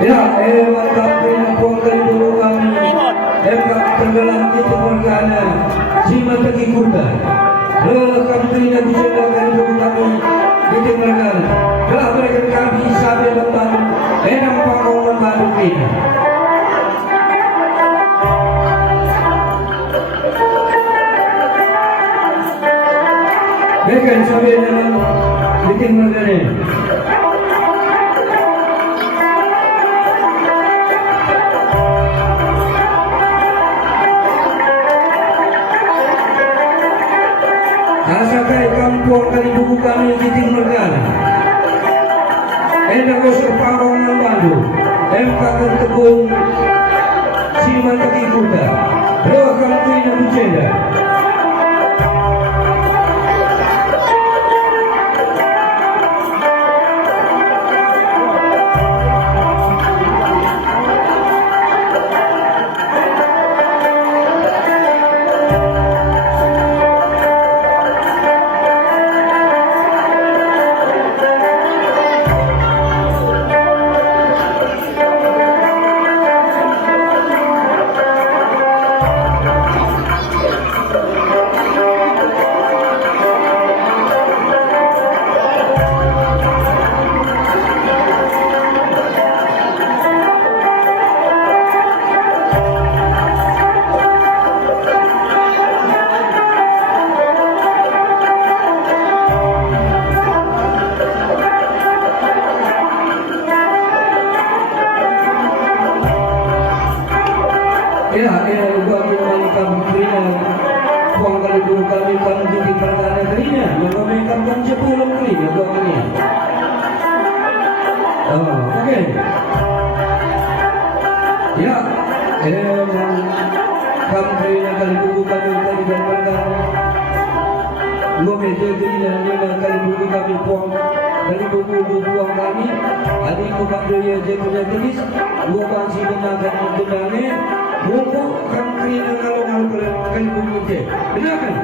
Ya, mantap dengan kuasa dulu kami. Dekat tenggelam di pemorgana, Sima Tegi Kuta. Rekam telinga dijelaskan dulu kami di tenggelam. Telah mereka kami sampai lepas enam panggung baru kita. Mereka sampai dalam di tenggelam. Asakai kampung kali buku kami di Timur Gala. Enak kosong parongan badu. Empatan tepung Sima Tegi Kuta. Rekam telinga bujenda. Ya, juga mengalihkan kerina buang kali dulu kami kan jadi perkara kerina yang memainkan kan sepuluh kerina buangnya. Okey. Ya, kami kerina kali dulu kami kali dan perkara. Dua meja kerina memang kali dulu kami buang kali dulu buang kami. Adik bukan dia je punya jenis. Dua bangsi benarkan benarnya. Buku kan kerina kalau kali bumi je. Benar kan?